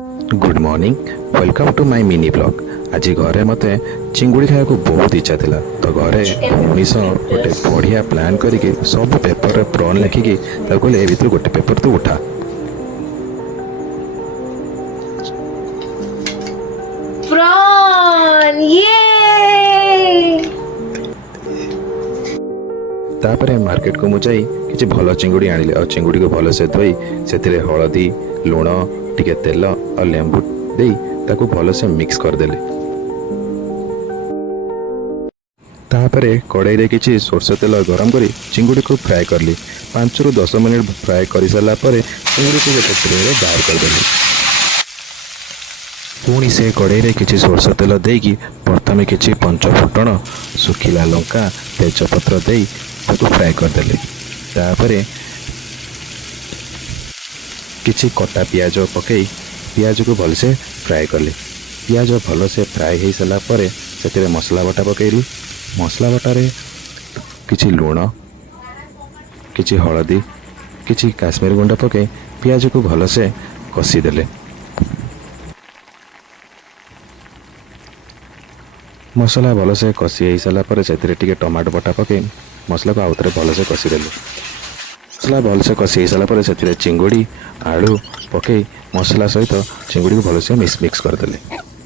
Good morning welcome to my mini blog. आज घरे मते चिंगुड़ी खाया को बहुत इच्छा थिला तो घरे मनीष गोटे बढ़िया प्लान करके सब पेपर रे प्रॉन लिखिकी कहले ए भीतर गोटे पेपर तू उठा। प्रॉन तापर मार्केट को मुझे किसी भल चिंगुड़ी आनिले और चिंगुड़ी को भल से धोई से हलदी लुण टिके तेल और लेंबू देई ताको भल से मिक्स करदेले। तापरे कड़ाई रे किछि सोरष तेल गरम करी चिंगुड़ी को फ्राए करली। 5 ରୁ 10 मिनट फ्राए कर सारा पर चिंगुड़ी को गोटे ट्रे रे बाहर करदेली। पुणी से कड़ाई रे किछि सोरष तेल देकी प्रथमे किछि पंच फुटण सुखिला लंका तेजपत्र देई ताको फ्राए करदेले। तापरे किछि कटा पियाज पकई पियाज को भल से फ्राए कली। पियाज भल से फ्राए हो सारा पर से मसला बटा पकईली। मसला बटारे किछि लुण किछि हलदी किछि काश्मीर गुंड पकई पियाज को भल से कषीदेले। मसला भल से कषी हो सारा पर से टमाटो बटा पकई मसला को आउथरे भल से कषीदेले। मसला भल से कषी सारा पर से चिंगुड़ी आलू पकई मसला सहित चिंगुड़ी को भल से मिक्स करदेले।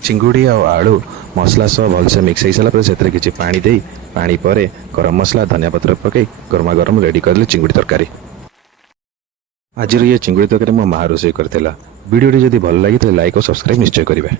चिंगुड़ी और आलू मसला सह भल से मिक्स हो सारा पर से किछि पानी देई पानी पर गरम मसला धनिया पत्र पकई गरमा गरम रेडी करले चिंगुड़ी तरकारी। आज ये चिंगुड़ी तरकारी मो माँ रोषे करथिला। वीडियो जदि भल लगी तो लाइक और सब्सक्राइब निश्चय करेंगे।